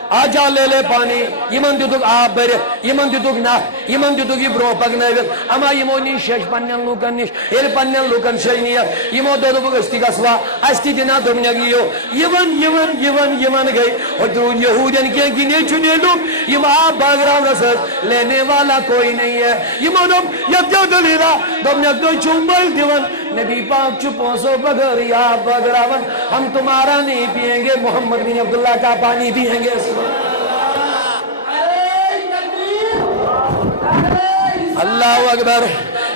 آ جا لے لے پانی یمن دیتوک آب بر یمن دیتوک نہ یمن دیتوک یہ برو پکنویت اما یمو نی شش پنن لوکن نش یل پنن لوکن شینیت یمو دو دو استی گسوا استی دینا دومنگیو یمن گئی اور درود یہودین کے گنے چنے لوگ یم آب باغراو رسد لینے والا کوئی نہیں ہے یمو دو یت دلیرا دومنگ دو چومبل دیون نبی پاک چپوں سو بغیر یا بغراون ہم تمہارا نہیں پیئیں گے محمد بن عبداللہ کا پانی پیئیں گے اللہ اکبر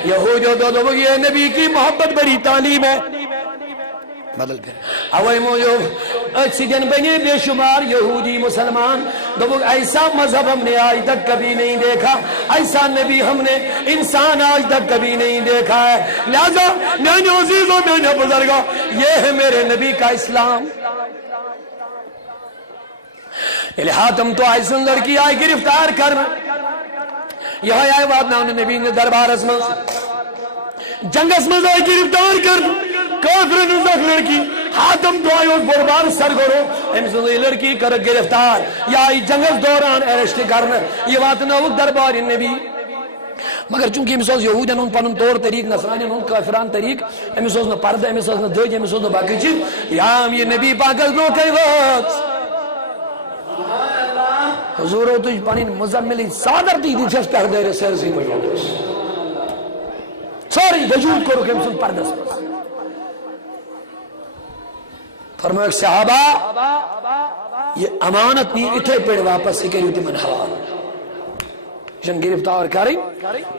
یہودیو دو دو یہ نبی کی محبت بڑی تعلیم ہے بدل کر اوائی موجو سدین بنے بے شمار یہودی مسلمان دوبک ایسا مذہب ہم نے آج تک کبھی نہیں دیکھا، ایسا نبی ہم نے انسان آج تک کبھی نہیں دیکھا ہے. لہذا میرے عزیزوں میرے بزرگوں، یہ ہے میرے نبی کا اسلام. حاتم تو ایسن لڑکی آئی گرفتار کرنا، یہ آئے واتنا نبی نے دربار اسمز جنگس مز آئی گرفتار کرنا کافر نزاک لڑکی. حاتم تو آئی اس بربار سر گرو امسن لڑکی کر گرفتار یا آئی جنگس دوران ارشت کرنا، یہ واتنا وقت دربار نبی. مگر چونکہ امس یہودین ہن پنن طور طریق نصرانین ہن کافران طریق، امس نہ پردہ، امس نہ دج، امس نہ باقی چیز. یہ نبی پاک نو کئی وقت حضور تج پن مزمل صادر تی دس پردے سرسی موجود سوری وجود کرو کہ امسن پردس فرمایا صحابہ یہ امانت نہیں اتھے پیڑ واپس کریو تمن حوال شن گرفتار کریں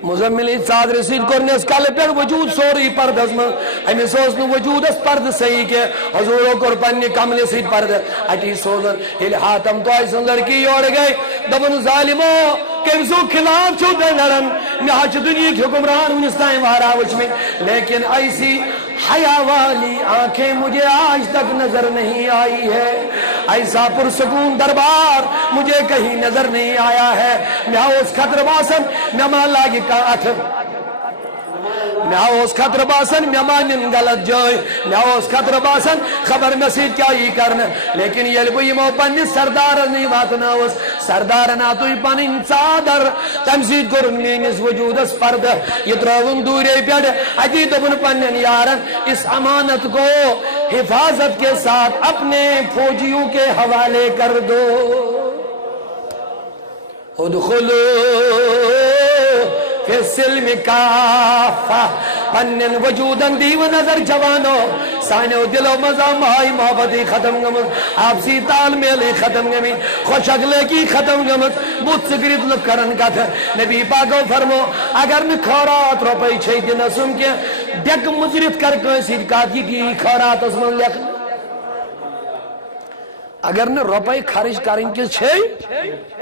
مزمل صادر رسید کرنے اس کال پیڑ وجود سوری پردس میں ہمیں سوزن وجود اس پرد صحیح کے حضوروں کو پنی کمل سید پرد اٹی سوزن ہل حاتم تو ایسن لڑکی اوڑ گئی دبن ظالموں کمسو خلاف چھو دے لڑن نہاچ دنیا کی حکمران انستائیں وارا وچ میں، لیکن ایسی حیا والی آنکھیں مجھے آج تک نظر نہیں آئی ہے، ایسا پرسکون دربار مجھے کہیں نظر نہیں آیا ہے. میں اس خطر باسن میں مالا کی کاتھ میں اس خطر باسن میں مانن غلط جائے، میں اس خطر باسن خبر میں سید کیا ہی کرنا. لیکن یہ لبوی مو پنی سردار نہیں واتنا اس سردار نا تو پنی صادر تمسید کرن مینس وجود اس پرد یہ تراؤن دوری پیڑ اتی دبن پنن یارن اس امانت کو حفاظت کے ساتھ اپنے فوجیوں کے حوالے کر دو. ادخلو فی السلم کافہ پنن وجودن دیو نظر جوانو سانو دلو مزا مائی محبتی ختم گمت آپسی تال میلی ختم گمی خوش اگلے کی ختم گمت بوت سکریت لک کرن کا تھا. نبی پاکو فرمو اگر میں خورات روپئی چھئی دن اسم کے ڈیک مجرد کر کوئی صدقاتی کی خورات اسم لکھ اگر نے روپئی خارج کریں کے چھئی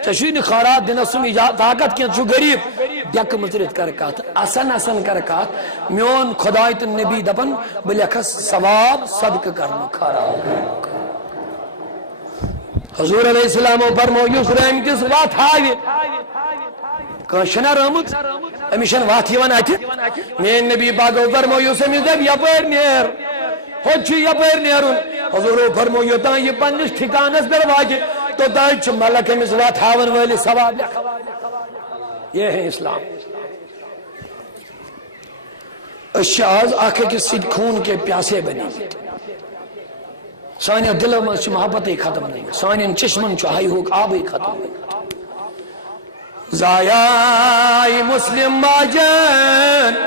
چشوی نے خورات دن اسم طاقت کی چھو غریب ڈیک مجرد کر کات اسن کر کات میون خدایت نبی دپن بلکھس ثواب صدق کرنا خورات. حضور علیہ السلام فرمو یوس رحم کس وات ہاوی کشنا رمت امیشن وات یوان آتی مین نبی باغو فرمو یوس امیز دب یپر نیر ہوچی یپر نیرون حضور فرمو یوتان یہ پنس ٹھکانس در واجہ تو دائچ ملک امیز وات ہاون والی ثواب لکھ. یہ ہے اسلام. اشیاز آنکھیں کے سید خون کے پیاسے بنی سانیہ دلوں میں محبت ختم نہیں سانیہ چشمن چاہائی ہوک آب ختم نہیں. زایائی مسلم باجن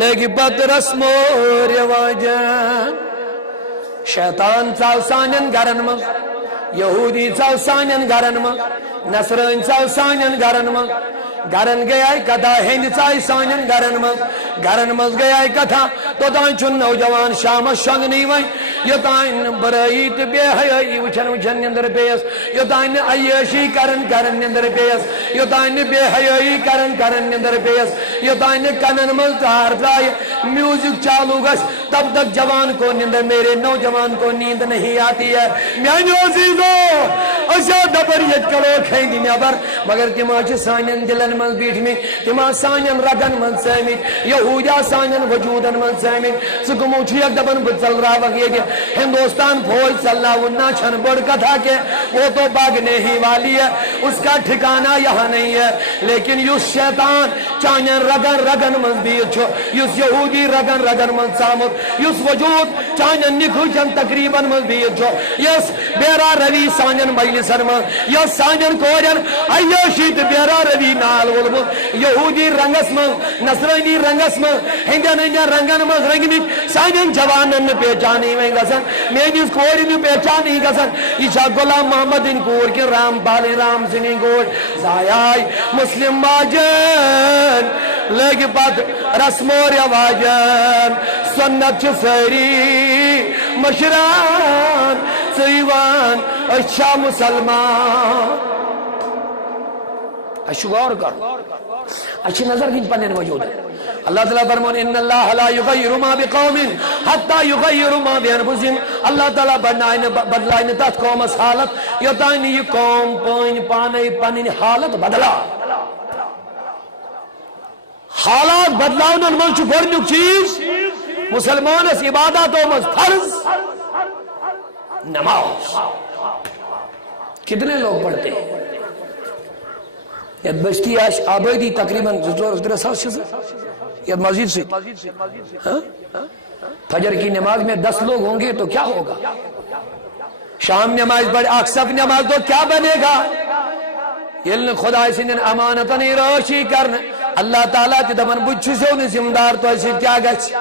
لگی بد رسم و رواجن شیطان چاو سانین گرن من یہودی چاو سانین گرن من نصران چاو سانین گرن من گرن گیا کتا ہند چائی سانین گرن مز گیا کتا تو تائن چون نوجوان شام شنگ نہیں وائن یہ تائن برائیت بے حیائی وچھن نندر پیس یہ تائن عیشی کرن نندر پیس یہ تائن بے حیائی کرن نندر پیس یہ تائن کنن مز تار جائے میوزک چالو گش تب تک جوان کو نندر میرے نوجوان کو نیند نہیں آتی ہے. میانی عزیزو اشیاء دبریت کرو کھیں دی نیبر مگر تماچ سانین دلن من بیٹھ میں تما سانین رگن من سیمت یہودیا سانین وجودن من سیمت سکمو چھیک دبن بچل رہا وقت ہندوستان پھول چلنا اننا چھن بڑھ کتھا کے وہ تو باگنے ہی والی ہے اس کا ٹھکانہ یہاں نہیں ہے. لیکن یس شیطان چانین رگن من بیٹ چھو یس یہودی رگن من سامت یس وجود چانین نکھو چن تقریباً من بیٹ چھو یس بیرا روی سانین مجلسن من یس سانین کورین ایشیت بیرا روی نال ولمت یہودی رنگس من نصرانی رنگس من ہندین رنگن من رنگمت سانین جوانن پہچانی میں گسن میدیس کوری نے پہچانی گسن ایشا غلام محمد ان کور کے رام بالی رام سنی گوڑ زایائی مسلم باجن لگ پت رسم و رواجن سنت چھ سری مشران سیوان اچھا مسلمان اشغور کر اچھی نظر دین پنے موجود ہے اللہ تعالیٰ فرمان ان اللہ لا یغیر ما بقوم حتی یغیر ما بانفسہم اللہ تعالیٰ بدلائن تات قوم اس حالت یوتائن یہ قوم پانے پانی حالت بدلا حالات بدلاؤن من چھو گرنک چیز مسلمان اس عباداتوں میں فرض نماز کتنے لوگ پڑھتے ہیں یہ بستی آبادی تقریباً 2-3 یہ مسجد سے فجر کی نماز میں 10 لوگ ہوں گے تو کیا ہوگا شام نماز پڑھ اکثر نماز تو کیا بنے گا یہ خدا سن امانتن روشی کرنا اللہ تعالیٰ تی دبن بچھو سے انہیں زمدار تو ایسی کیا گچ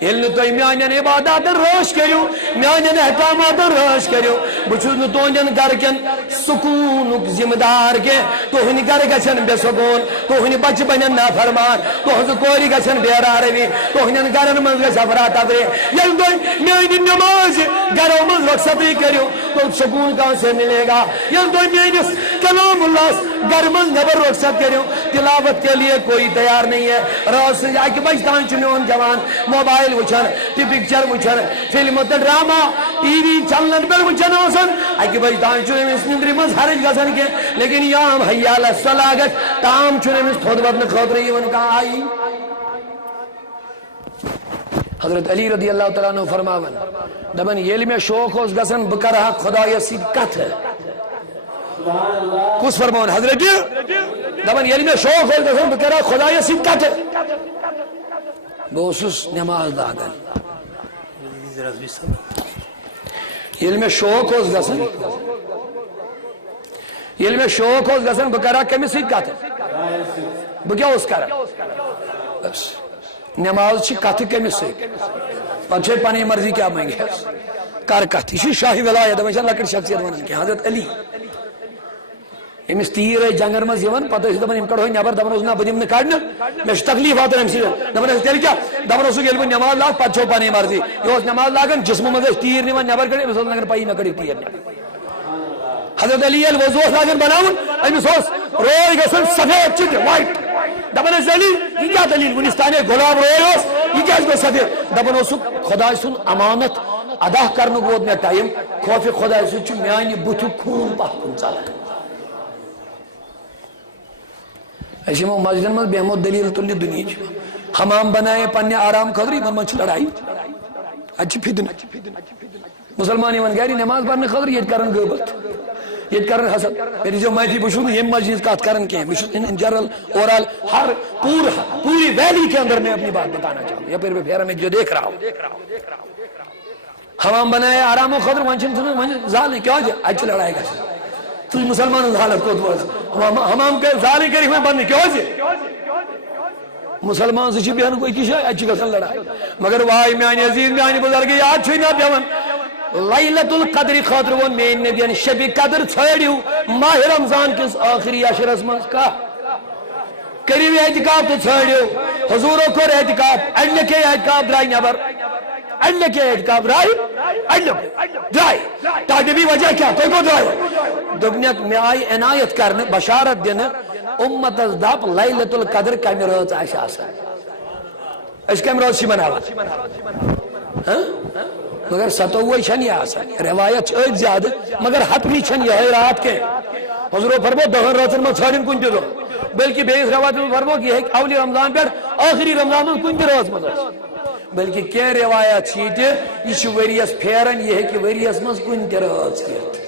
یہ تو میانین عبادات روش کریو میانین احکامات روش کریو بچھو تو انجن گرکن سکون زمدار کے تو ہنی گر گچن بے سکون تو ہنی بچ بنن نافرمان تو ہنی کوری گچن بے راروی تو ہنی گرن منز گچ افرات افری یہ تو میانین نماز گروں منز رخصتی کریو تو سکون کہاں سے ملے گا یہ تو میانین کلام اللہ گر منز نبر رخصت کریو تلاوت کے لیے کوئی تیار نہیں ہے روز سے جا کے بچتان چنون جوان موبائل وچھن ٹی پکچر وچھن فلم تو ڈراما ٹی وی چلن پر وچھن آسن آئی بچتان چنون اس نندری مز حرج گسن کے لیکن یام حیال الصلاغت تام چنون اس خود بدن خود رہی ون کہاں آئی حضرت علی رضی اللہ تعالیٰ عنہ فرماون دبن یہ میں شوق اس گسن بکرہ خدا یسید کت ہے کس فرماون حضرت دبن یہ میں شوق اس گسن بکرہ خدا یسید کت ہے بوسوس نماز داگن یہ میں شوق اس گسن یہ میں شوق اس گسن بکرہ کمی سید کت ہے بکیا اس کرہ بس نماز چھ کت کمی سید پچھے پانی مرضی کیا مانگے کار کت یہ شاہی ولایت ہے لکڑ شخصیت ونن کہ حضرت علی امس تیر جنگر مز یون پتہ دپان ام کڑو نبر دپان اس نا بدیم نہ کڑنا مے تکلیف واتن ام سی دپان تیل کیا دپان اس یل نماز لاگ پتہ چھو پانی مرضی یہ نماز لاگن جسم مز تیر نوان نبر کڑ امس لگن پائی نہ کڑی تیر حضرت علی وضو لاگن بناون امس روی گسن سفید چھ وائٹ دپان علی یہ کیا دلیل ونستانے غلام روی یہ کیا گو سفید دپان اس خدا سن امانت ادا کرن گود مے ٹائم خوف خدا سن چھ میانی بوتھ خون پاک کن چلان ایسی مو مسجدن مز بہمو دلیل تلی دنیا حمام بنائے پنے آرام خدری من منچ لڑائی اچھی فیدن مسلمانی من گیری نماز پڑھنے خدر یہ کرن غیبت یہ کرن حسد میری جو میں تھی بشون یہ مسجد کات کرن کے ہیں ان جنرل اورال ہر پوری ویلی کے اندر میں اپنی بات بتانا چاہوں یا پھر پھیرا میں جو دیکھ رہا ہوں حمام بنائے آرام و خدر منچن زال کیا جائے اچھی لڑائی گا تو مسلمان حالت کو حمام کے ظاہر کری میں بند کیوں سے مسلمان سے بیان کوئی کشا اچھی گسن لڑائی مگر وائی میانی عزیز میانی بزرگ یاد چھوئی نہ بیان لیلت القدر خاطر وہ مین نے بیان شب قدر چھوڑیو ماہ رمضان کس آخری عشر اسماس کا قریب اعتقاب تو چھوڑیو حضوروں کو اعتقاب اڈلے کے اعتقاب رائی نبر اڈلے کے اعتقاب رائی ڈرائی تاکہ بھی وجہ کیا تو کو ڈرائی دبنیت میں آئی عنایت کرنے بشارت دینے امت از داپ لیلت القدر کمی روز عائشہ آسا اس کمی روز سی مناوا مگر ستووی چھن یہ آسا روایت چھوٹ زیادہ مگر حتمی چھن یہ رات کے حضور فرمو دہن روزن میں چھوڑن کنٹی رو بلکہ بیس روایت میں فرمو کہ ایک اولی رمضان پر آخری رمضان میں کنٹی روز میں بلکہ کیا روایت چیتے یہ چھو وریس پھیرن یہ ہے کہ وریس مز کنٹی روز کیت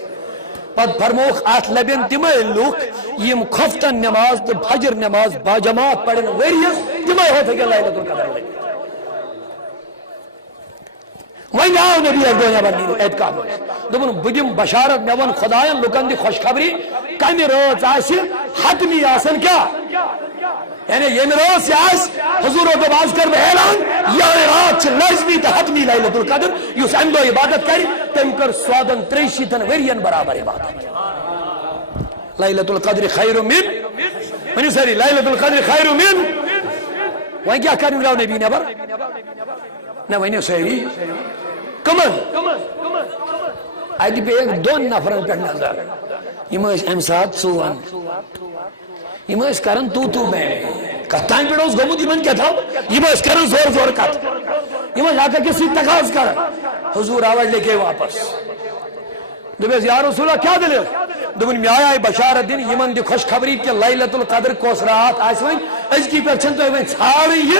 پت فرموخ آت لبین تمہیں لوگ یہ خفتن نماز تو فجر نماز با جماعت پڑھن وریس تمہیں ہوتا کہ لیلت القدر لگی وہیں آؤ نبی اردویہ بندی اعتقاب دبن بدیم بشارت میون خدایان لکن دی خوشخبری کمی روز آسی حتمی آسن کیا یعنی یہ روز سے آس حضور و باز کر اعلان یا رات چھ لازمی تا حتمی لیلت القدر یوس اندو عبادت کری تم کر سوادن تریشیتن ورین برابر عبادت لیلت القدر خیر من منی سری لیلت القدر خیر من وہیں کیا کرنے گراؤ نبی نبر نہ وہیں سہری کمن اتہ پہ دون نفرن پہ نظر یم ام سات ژوان یم کران تو میں کت تان پہ گومت یم کیا تھا یم کران زور زور کت یم اکھ أکِس سۭتۍ تقاض کران حضور آواز لے کے واپس دپس یا رسول اللہ کیا دلیل دپن مے آیے بشارت دن یمن دی خوشخبری کہ لیلۃ القدر کس رات آس ون ازکی پہ چھن تہ ون ژھانڈ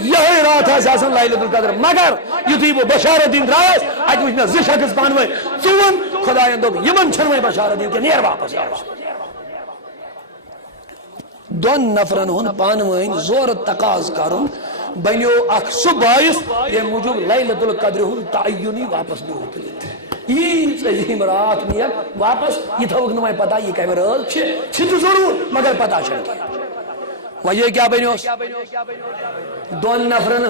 یہ رات آسان لیلۃ القدر مگر یتھی بہ بشارت دن دراس اتہ وچھ مے زٕ شخص پانہٕ ؤنۍ ژون خداین دوٚپ یمن چھن وۄنۍ بشارت دن کہ نیر واپس دون نفرن ہن پانہٕ ؤنۍ زور تقاض کرن بنیو اخ سہ باعث یہ موجود لیلۃ القدر ہند تعینی واپس نیوت یہ عظیم رات نیت واپس یہ تھوک نہ پتہ یہ کمہ رات چھ ضرور مگر پتہ چھ وجہ کیا بنیو دون نفرن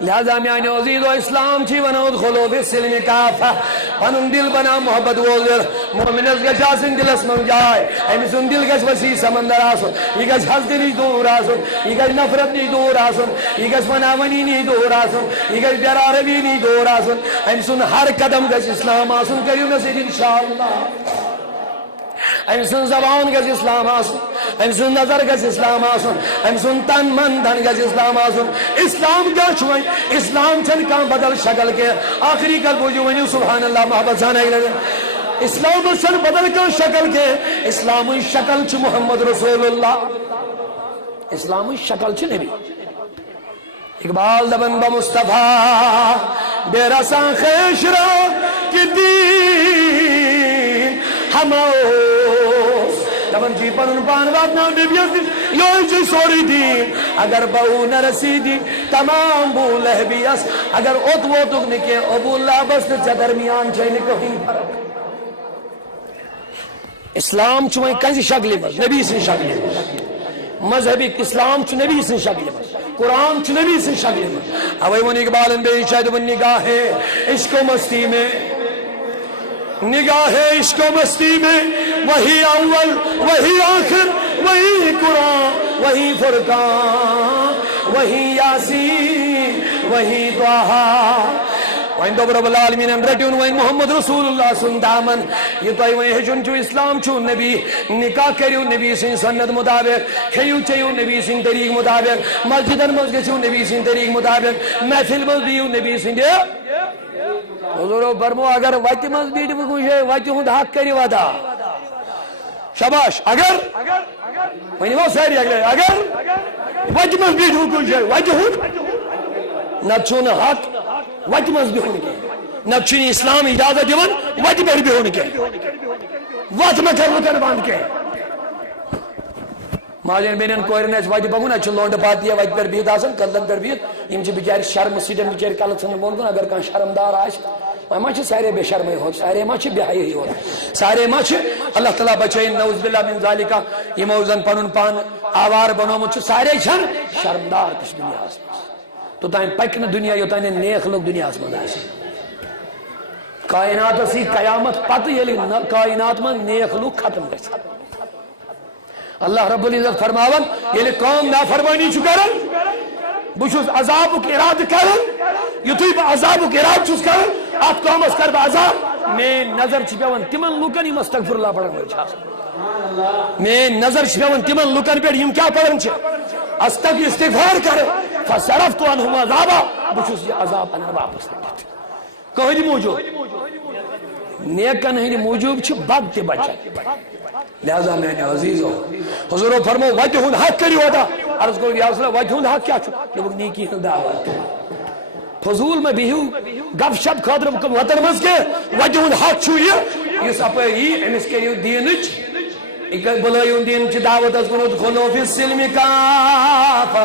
لہذا میانہ عزیز و اسلام چھ ونو ادخلوا فی السلم کافہ پنن دل بنا محبت وول دل مومنس گژھِ آسٕنۍ دلس منٛز جاے أمۍ سُنٛد دل گژھِ وسیع سمندر آسُن یہ گژھِ حسدٕ نِش دوٗر آسُن یہ گژھِ نفرت نِش دوٗر آسُن یہ گژھِ وناونی نِش دوٗر آسُن یہ گژھِ بیراروی نِش دوٗر آسُن أمۍ سُنٛد ہر قدم گژھِ اسلام آسُن کٔرِو مےٚ سۭتۍ انشاءاللہ أمۍ سُنٛد زبان گژھِ اسلام آسُن أمۍ سُنٛد نظر گژھِ اسلام آسُن أمۍ سُنٛد تن من دھن گژھِ اسلام آسُن اسلام کیا چھُ وۄنۍ اسلام چھنہٕ کانٛہہ بدل شکل کینٛہہ آخری کل بوٗزِو ؤنِو سبحان اللہ محبت سان اسلام چھنہٕ بدل کانٛہہ شکل کینٛہہ اسلامٕچ شکل چھِ محمد رسول اللہ اسلامٕچ شکل چھِ نبی اقبال دبن بمصطفیٰ بے رساں خیشرا کی دین ہموس دبن جی پنن پان واتنا نبیت یہ جی سوری دین اگر بہو نہ رسیدی تمام بو لہبیس اگر اوت ووتک نکے ابو اللہ بس تے درمیان چھے کہیں فرق اسلام چھو کنز شکل مز نبی سن شکل مذہبی اسلام چھو نبی سن شکل مز قرآن چھو نبی سن شکل مز اوے ون اقبالن بے شاید ون نگاہ عشق و مستی میں نگاہ عشق و مستی میں وہی اول وہی آخر وہی قرآن وہی فرقان وہی یاسین وہی طٰہٰ وین دوب رب العالمین رٹیون وین محمد رسول اللہ سن دامن یہ تو وین ہجن چھو اسلام چھو نبی نکاح کریو نبی سن سنت مطابق کھیو چیو نبی سن طریق مطابق مسجدن مز گژھو نبی سن طریق مطابق محفل مز بیو نبی سن حضور فرمو اگر وتہ مز بیٹھ کُنہِ جایہِ وتہِ ہُنٛد حق کٔرِو ادا شاباش اگر ونو ساری اگر وتہِ مز بیٹھو کُنہِ جایہِ وتہِ ہُنٛد نتہٕ چھُ نہٕ حق وتہِ مز بِہُن کینٛہہ نتہٕ چھُنہٕ اسلام اجازت دِوان وتہِ پٮ۪ٹھ بِہُن کینٛہہ وتھ مہ کر لُکن بنٛد کینٛہہ مالین بیٚنٮ۪ن کورٮ۪ن آسہِ وتہِ پکُن اَتہِ چھُ لونڈٕ پاتیا وتہِ پٮ۪ٹھ بِہِتھ آسان کدلن پٮ۪ٹھ بِہِتھ یِم چھِ بِچارِ شرمہٕ سۭتۍ بِچٲرۍ کلہٕ ژھٕنان بۄن کُن اگر کانٛہہ شرمدار آسہِ وۄنۍ ما چھِ سارے بے شرمٕے ہوت سارے ما چھِ بے حیٲیی ہوت سارے ما چھِ اللہ تعالیٰ بچٲیِن نعوذ باللہ من ذالکہ یِمو زن پنُن پان آوار بنومُت چھُ سارے چھنہٕ شرمدار تہِ چھِ دُنیاہس منٛز توٚتام پکہِ نہٕ دُنیا یوٚتام نہٕ نیک لُکھ دُنیاہس منٛز آسن کائناتس یی قیامت پتہٕ ییٚلہِ کائنات منٛز نیک لُکھ ختم گژھِ اللہ رب العزت فرماون ییٚلہِ قوم نافرمٲنی چھُ کران بہٕ چھُس عذابُک اِرادٕ کران یُتھُے بہٕ عذابُک اِرادٕ چھُس کران اتھ قومس کرٕ بہٕ عذاب میٲنۍ نظر چھِ پیوان تِمن لُکن یِم استغفر اللہ پرن وٲلۍ چھِ آسان میٲنۍ نظر چھِ پیوان تِمن لُکن پٮ۪ٹھ یِم کیاہ پران چھِ استغفار کرٕ فصرفت عنہم عذابا بہٕ چھُس یہِ عذاب انان واپس رٔٹِتھ کٕہٕنٛدِ موٗجوٗب نیکن ہٕنٛدِ موٗجوٗب چھِ بد تہِ بچان لہذا میانہِ عزیزو حضورو فرمو وتہِ ہُنٛد حق کٔرِو ادا عرض کوٚر یا رسول اللہ وتہِ ہُنٛد حق کیاہ چھُ دوٚپُکھ نیکی ہُنٛد دعوت فضوٗل مہ بِہِو گپ شپ خٲطرٕ وتن منٛز کینٛہہ وتہِ ہُنٛد حق چھُ یہِ یُس اپٲرۍ یی أمِس کٔرِو دیٖنٕچ بلٲیِو دیٖنچہِ دعوتس کُن ادخلوا فی السلم کافہ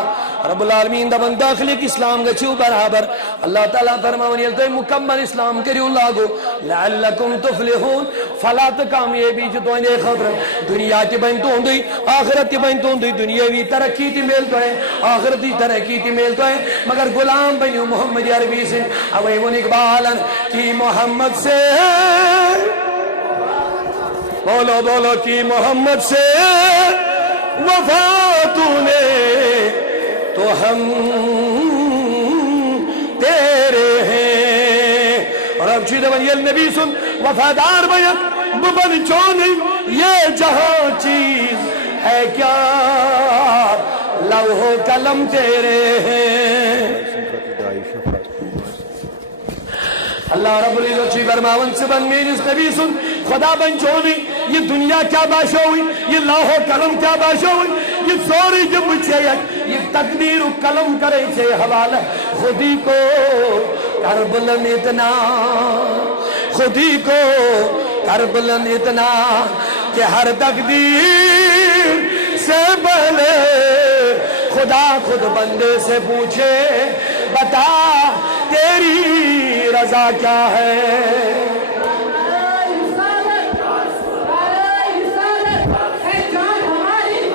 رب العالمین دپان داخلِک اسلام گژھِو برابر اللہ تعالیٰ فرماون ییٚلہِ تُہۍ مکمل اسلام کٔرِو لاگو لعلکم تفلحون فلاح تہٕ کامیٲبی چھِ تُہنٛدے خٲطرٕ دُنیا تہِ بنہِ تُہنٛدُے آخرت تہِ بنہِ تُہنٛدُے دُنیٲوی ترقی تہِ میلہِ تۄہہِ آخرتٕچ ترقی تہِ میلہِ تۄہہِ مگر غلام بنِو محمد عربی سٕنٛدۍ اوے ووٚن اقبالن کہ محمد سے بولو بولو کی محمد سے وفا تو نے تو ہم تیرے ہیں طرف چھ دون یل نبی سن وفادار بیت ببن چونی یہ جہاں چیز ہے کیا لوح و قلم تیرے ہیں اللہ رب العزت چی برماون سے بن میرس نبی سن خدا بن چونی یہ دنیا کیا باشا ہوئی یہ لوح و قلم کیا باشا ہوئی یہ سوری جو بچے یہ تقدیر و قلم کرے چھے حوالہ خودی کو کربلن اتنا خودی کو کربلن اتنا کہ ہر تقدیر سے پہلے خدا خود بندے سے پوچھے بتا تیری رضا کیا ہے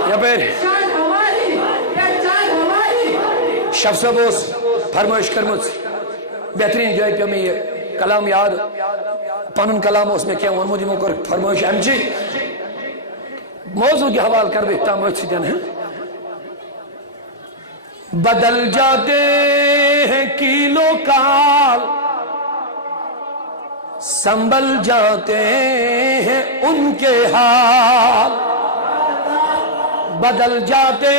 یا پھر شب سے بوس فرمائش کرمت بہترین جائے کہ میں یہ کلام یاد پانن کلام اس میں کیا ونمودی موکر فرمائش امجی موضوع کی حوال کر بیتا موجود سی دن ہے بدل جاتے ہیں کیلو کال سنبھل جاتے ہیں ان کے حال بدل جاتے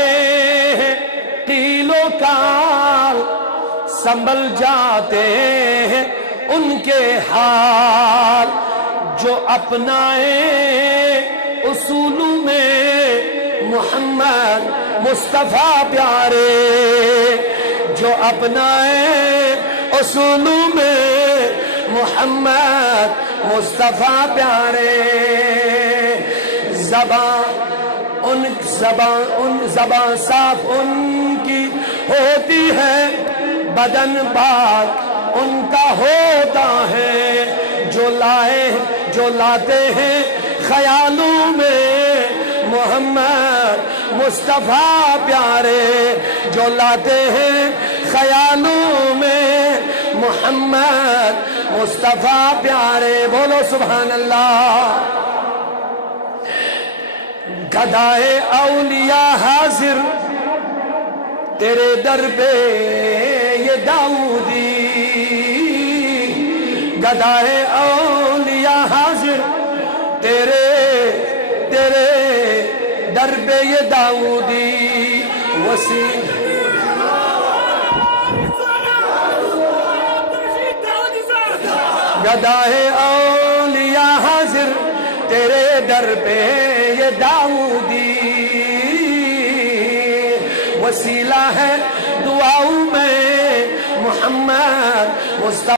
ہیں کیلو کال سنبھل جاتے ہیں ان کے حال جو اپنائے اصول میں محمد مصطفیٰ پیارے جو اپنائے اصول میں محمد مصطفیٰ پیارے زبان صاف ان کی ہوتی ہے بدن پاک ان کا ہوتا ہے جو لاتے ہیں خیالوں میں محمد مصطفیٰ پیارے جو لاتے ہیں خیالوں میں محمد مصطفیٰ پیارے بولو سبحان اللہ گدائے اولیاء حاضر تیرے در پہ یہ داؤدی گدائے اولیاء حاضر تیرے در پہ یہ داؤدی وسیع گدائے اولیاء حاضر تیرے در پہ یہ داؤدی وسیلہ ہے دعاؤں میں محمد مصطفیٰ